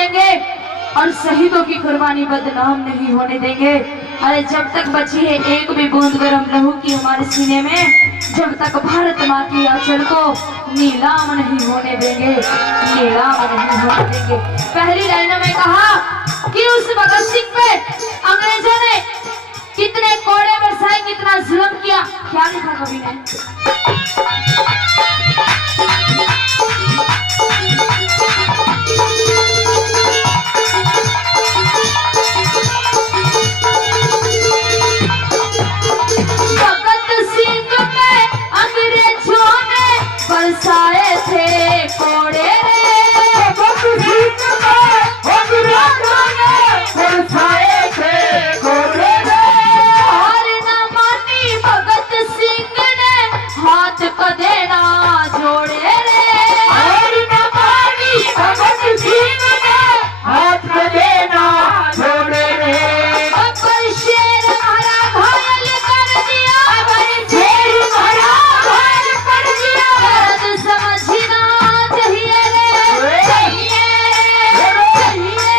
देंगे और शहीदों की कुर्बानी बदनाम नहीं होने देंगे। अरे जब तक बची है एक भी बूंद गरम लहू की हमारे सीने में, जब तक भारत माँ की आंचल को नीलाम नहीं होने देंगे, नीलाम नहीं होने देंगे। पहली लाइनों में कहा कि उस भगत सिंह पे अंग्रेजों ने कितने कोड़े बरसाए, कितना जुल्म किया। क्या लिखा कवि ने? बरसाए थे कोड़े रे, बरसाए थे कोड़े रे। हार न मानी भगत सिंह ने हाथ को देना जोड़े रे, हार न मानी भगत सिंह ने हाथ को देना जोड़े रे। अबर शेर हरा घायल कर दिया, अबर शेर हरा घायल कर दिया। दर्द समझना चाहिए रे, चाहिए रे, चाहिए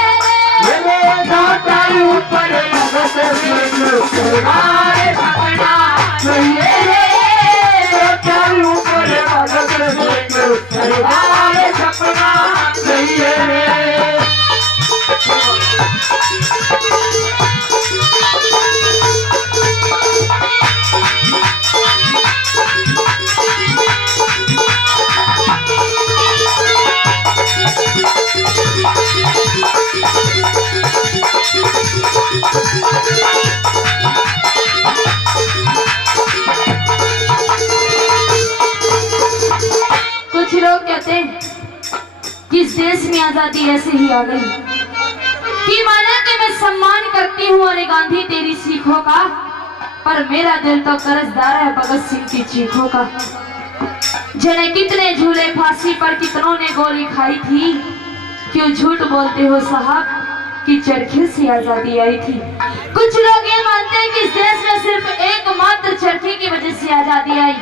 रे। दाता ऊपर भगत सिंह सरदार अपना चाहिए रे, दाता ऊपर भगत सिंह सरदार अपना चाहिए रे। कुछ लोग कहते हैं कि इस देश में आजादी ऐसे ही आ गई कि माना कि मैं सम्मान करती हूँ अरे गांधी तेरी सीखों का, पर मेरा दिल तो कर्जदार है भगत सिंह की चीखों का। जिन्हें कितने झूले फांसी पर कितनों ने गोली खाई थी, क्यों झूठ बोलते हो साहब कि चरखे से आजादी आई थी। कुछ लोग ये मानते हैं कि इस देश में सिर्फ एकमात्र चरखे की वजह से आजादी आई।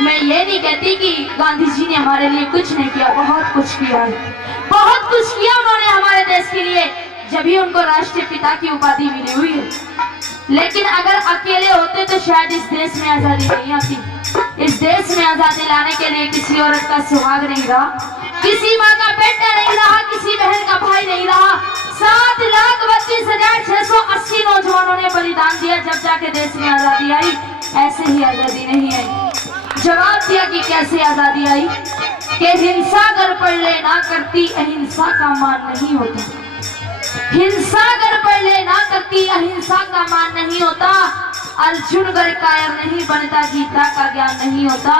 मैं ये नहीं कहती कि गांधी जी ने हमारे लिए कुछ नहीं किया, बहुत कुछ किया है, बहुत कुछ किया उन्होंने हमारे देश के लिए, जब भी उनको राष्ट्रीय पिता की उपाधि मिली हुई है। लेकिन अगर अकेले होते तो शायद इस देश में आजादी नहीं आती। इस देश में आजादी लाने के लिए किसी औरत का सुहाग नहीं रहा, किसी माँ का बेटा नहीं रहा, किसी बहन का भाई नहीं रहा। 7,32,680 नौजवानों ने बलिदान दिया, जब जाके देश में आजादी आई। ऐसे ही आजादी नहीं आई। जवाब दिया कि कैसे आजादी आई, कि हिंसा अगर पढ़ ले ना करती अहिंसा का मान नहीं होता। हिंसा अगर पढ़ ले ना करती अहिंसा का मान नहीं होता। अर्जुन अगर कायर नहीं बनता गीता का ज्ञान नहीं होता।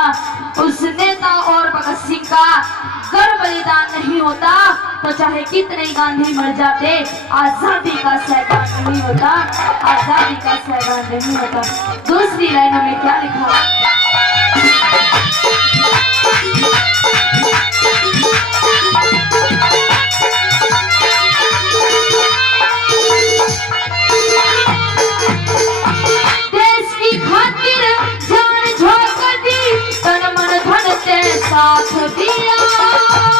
उस नेता और भगत सिंह का अगर बलिदान नहीं होता तो चाहे कितने गांधी मर जाते, आजादी का सैगान नहीं होता, आजादी का सैगान नहीं होता। दूसरी लाइनों में क्या लिखा? देश की खातिर जान झोंक दी, तन मन धन से साथ दिया।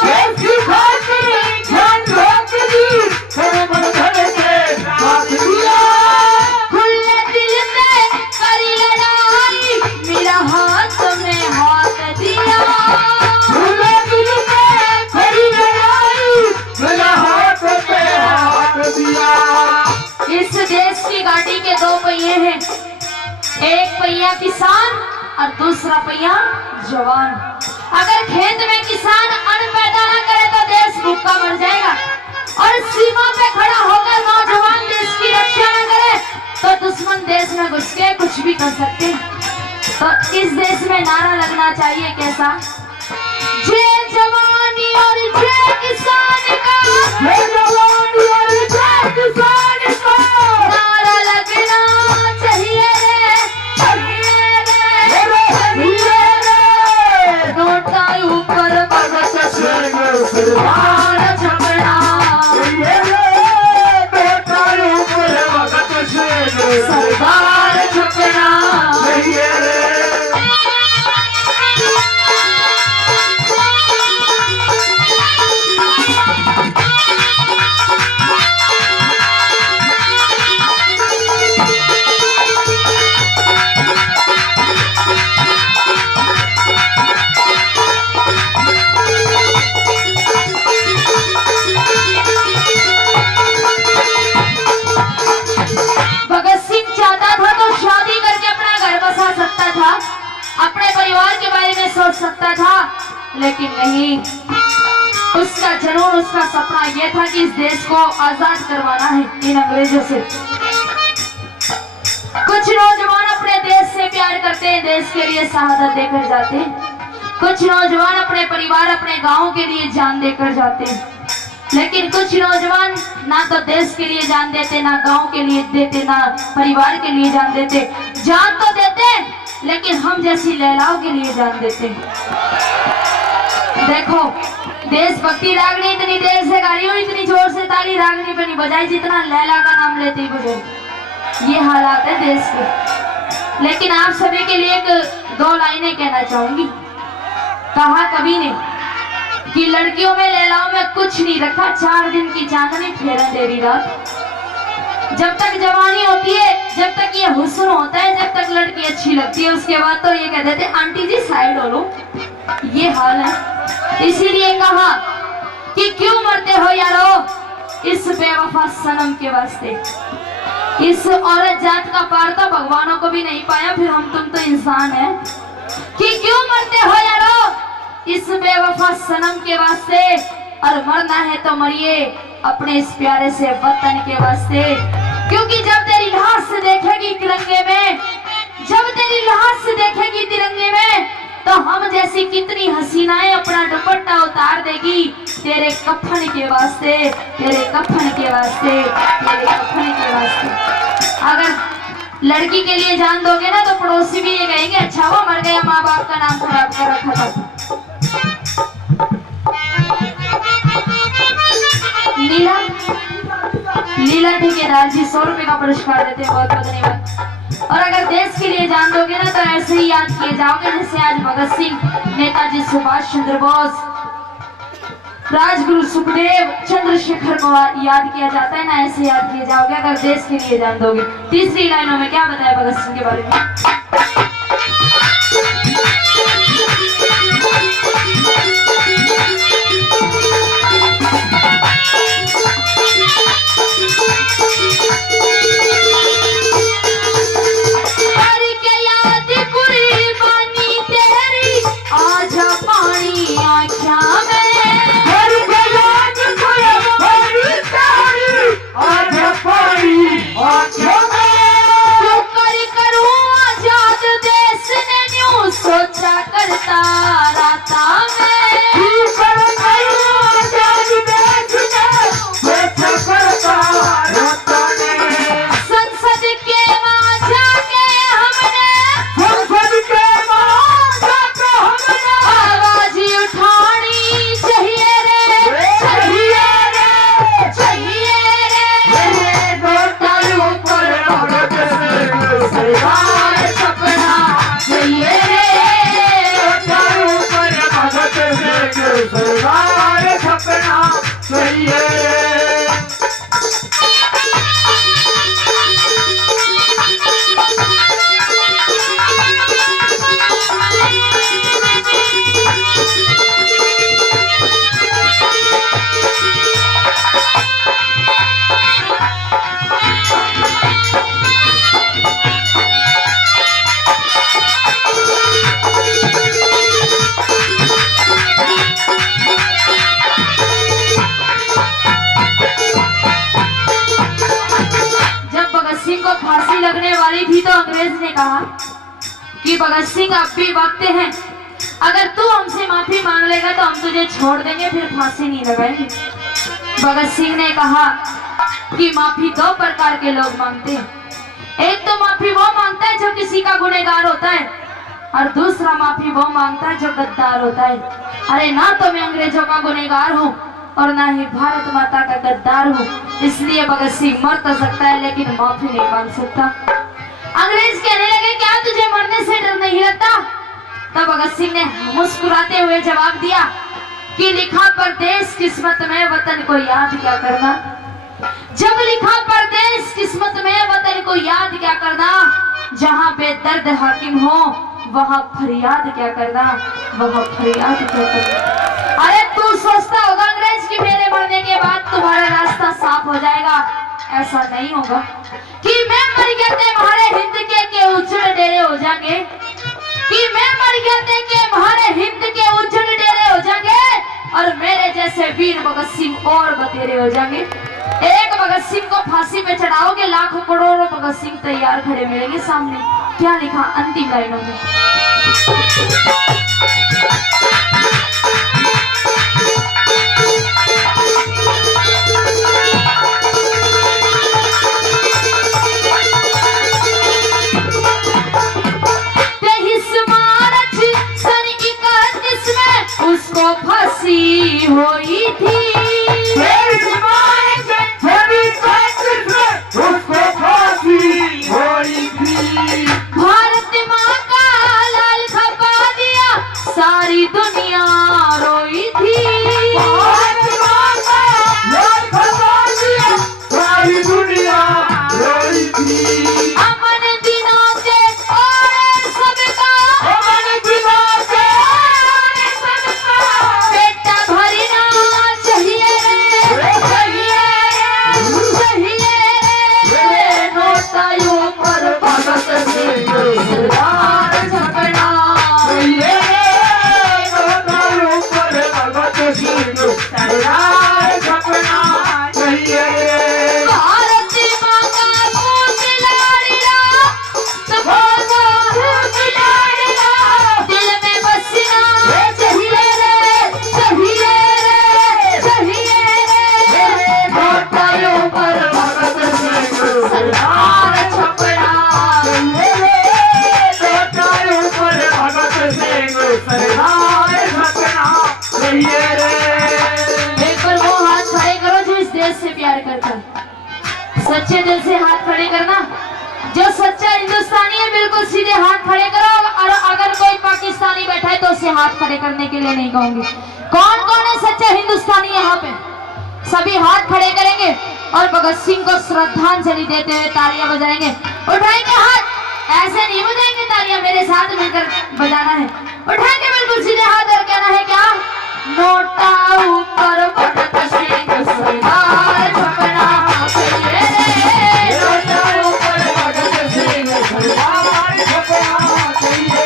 देश की खातिर जान झोंक दी, तन मन धन से साथ दिया। खुले दिल से करी लड़ाई, मेरा हाथ में हाथ दिया। खुले दिल से करी लड़ाई, मेरा हाथ में हाथ दिया। इस देश की गाड़ी के दो पहिए हैं, एक पहिया किसान और दूसरा पहिया जवान। अगर खेत में किसान अन्न पैदा न करे तो देश भूखा मर जाएगा, और सीमा पे खड़ा होकर नौजवान देश की रक्षा न करे तो दुश्मन देश में घुस के कुछ भी कर सकते हैं। तो इस देश में नारा लगना चाहिए कैसा? जय जवानी और जय किसान का, जय जवानी और जय किसान का नारा लगना चाहिए रे, चाहिए रे, चाहिए रे। नोटा ऊपर भगत सिंह सरदार छपना चाहिए रे, नोटा ऊपर भगत सिंह सरदार छपना चाहिए रे। लेकिन नहीं, उसका जुनून, उसका सपना यह था कि इस देश को आजाद करवाना है इन अंग्रेजों से। कुछ नौजवान अपने देश से प्यार करते हैं, देश के लिए शहादत देकर जाते हैं। कुछ नौजवान अपने परिवार, अपने गांव के लिए जान देकर जाते हैं। लेकिन कुछ नौजवान ना तो देश के लिए जान देते, ना गांव के लिए देते, ना परिवार के लिए जान देते। जान तो देते लेकिन हम जैसी लैलाओं के लिए जान देते। देखो, देशभक्ति रागनी इतनी देर से गा रही हूँ, इतनी जोर से ताली रागनी पे नहीं बजाई जितना लैला का नाम लेते ही बजाई। ये हालात है देश के। लेकिन आप सभी के लिए एक दो लाइनें कहना चाहूंगी। कहा कभी ने कि लड़कियों में लैलाओं में कुछ नहीं रखा, 4 दिन की चांदनी फेरा देरी रात। जब तक जवानी होती है, जब तक ये हुस्न होता है, जब तक लड़की अच्छी लगती है, उसके बाद तो ये कह देते आंटी जी साइड हो लो। ये हाल है। इसीलिए कहा कि क्यों मरते हो यारो इस बेवफा सनम के वास्ते। इस औरत जात का पार तो भगवानों को भी नहीं पाया, फिर हम तुम तो इंसान हैं। कि क्यों मरते हो यारो इस बेवफा सनम के वास्ते, और मरना है तो मरिए अपने इस प्यारे से वतन के वास्ते। क्योंकि जब तेरी लाश से देखेगी तिरंगे में, जब तेरी लाश से देखेगी तिरंगे में, तो हम जैसी कितनी हसीनाएं अपना दुपट्टा उतार देगी तेरे कफन के वास्ते, तेरे कफन के वास्ते, तेरे कफन के वास्ते। अगर लड़की के लिए जान दोगे ना तो पड़ोसी भी ये कहेंगे अच्छा वो मर गया, माँ बाप का नाम खराब कर रखा था। लीला ठेकेदार जी 100 रुपए का पुरस्कार देते हैं, बहुत बहुत धन्यवाद। और अगर देश के लिए जान दोगे ना तो ऐसे ही याद किए जाओगे जैसे आज भगत सिंह, नेताजी सुभाष चंद्र बोस, राजगुरु सुखदेव, चंद्रशेखर को याद किया जाता है ना, ऐसे याद किए जाओगे अगर देश के लिए जान दोगे। तीसरी लाइनों में क्या बताया भगत सिंह के बारे में। लगने वाली थी तो अंग्रेज ने कहा कि भगत सिंह अब भी वक्त है, अगर तू हमसे माफी मांग लेगा तो हम तुझे छोड़ देंगे, फिर फांसी नहीं लगाएंगे। भगत सिंह ने कहा कि माफी 2 प्रकार के लोग मांगते हैं, एक तो माफी वो मांगता है जो किसी का गुनहगार होता है, और दूसरा माफी वो मांगता है जो गद्दार होता है। अरे ना तो मैं अंग्रेजों का गुनहगार हूँ और ना ही भारत माता का गद्दार हूँ, इसलिए भगत सिंह मर तो सकता है लेकिन माफी नहीं मांग सकता। अंग्रेज कहने लगे क्या तुझे मरने से डर नहीं लगता? तब भगत सिंह ने मुस्कुराते हुए जवाब दिया कि लिखा परदेश किस्मत में वतन को याद क्या करना। जब लिखा परदेश किस्मत में वतन को याद क्या करना, जहाँ बेदर्द हाकिम हो वहाँ फरियाद क्या करना, वहाँ फरियाद क्या करना। अरे तू सोचता होगा अंग्रेज कि मेरे मरने के बाद तुम्हारा रास्ता साफ हो जाएगा, ऐसा नहीं होगा कि मैं मर गया थे तुम्हारे हिंद के उजड़ डेरे हो जाएंगे, कि मैं मर गया थे कि तुम्हारे हिंद के उजड़ डेरे हो वीर भगत सिंह और बतेरे हो जाएंगे। एक भगत सिंह को फांसी पे चढ़ाओगे, लाखों करोड़ों भगत सिंह तैयार खड़े मिलेंगे सामने। क्या लिखा अंतिम लाइनों में? उसको फांसी हुई थी, उसको फांसी हुई थी। भारत माँ का लाल खपा दिया, सारी दुनिया रोई थी। भारत माँ का लाल खपा दिया, सारी दुनिया रोई थी। अमन दिनों से और सबका, अमन दिनों से बेटा भरना चाहिए रे, चाहिए रे, चाहिए रे। नोटायों पर भगत सिंह सरदार झपना, ये नोटायों पर भगत सिंह सरदार झपना चाहिए। भारत माँ का पूत लाडला, सबका पूत लाडला, दिल में बसना चाहिए रे, चाहिए रे, चाहिए रे। नोटायों पर भगत सिंह सरदार झपना, नोटायों पर भगत सिंह सरदार झपना चाहिए रे। एक बार वो हाथ खड़े करो जो इस देश से प्यार करता है। सच्चे दिल से हाथ खड़े करना। जो सच्चा हिंदुस्तानी है बिल्कुल सीधे हाथ खड़े करो, और अगर कोई पाकिस्तानी बैठा है तो उसे हाथ खड़े करने के लिए नहीं कहूंगी। कौन कौन है सच्चा हिंदुस्तानी यहाँ पे? सभी हाथ खड़े करेंगे और भगत सिंह को श्रद्धांजलि देते हुए तालियां बजाएंगे। उठाएंगे हाथ, ऐसे नहीं बजाएंगे तालियां, मेरे साथ मिलकर बजाना है। उठाएंगे बिल्कुल सीधे हाथ और कहना है क्या? नोटा ऊपर भगत सिंह सरदार झपना चाहिए रे। नोटा ऊपर भगत सिंह सरदार झपना चाहिए।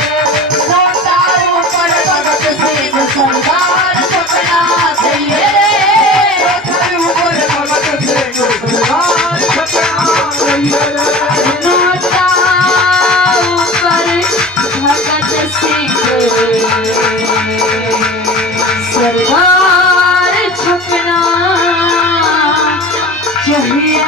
नोटा ऊपर भगत सिंह सरदार झपना चाहिए रे। नोटा ऊपर भगत सिंह सरदार झपना चाहिए। नोटा ऊपर भगत सिंह सरदार छपना चाहिए।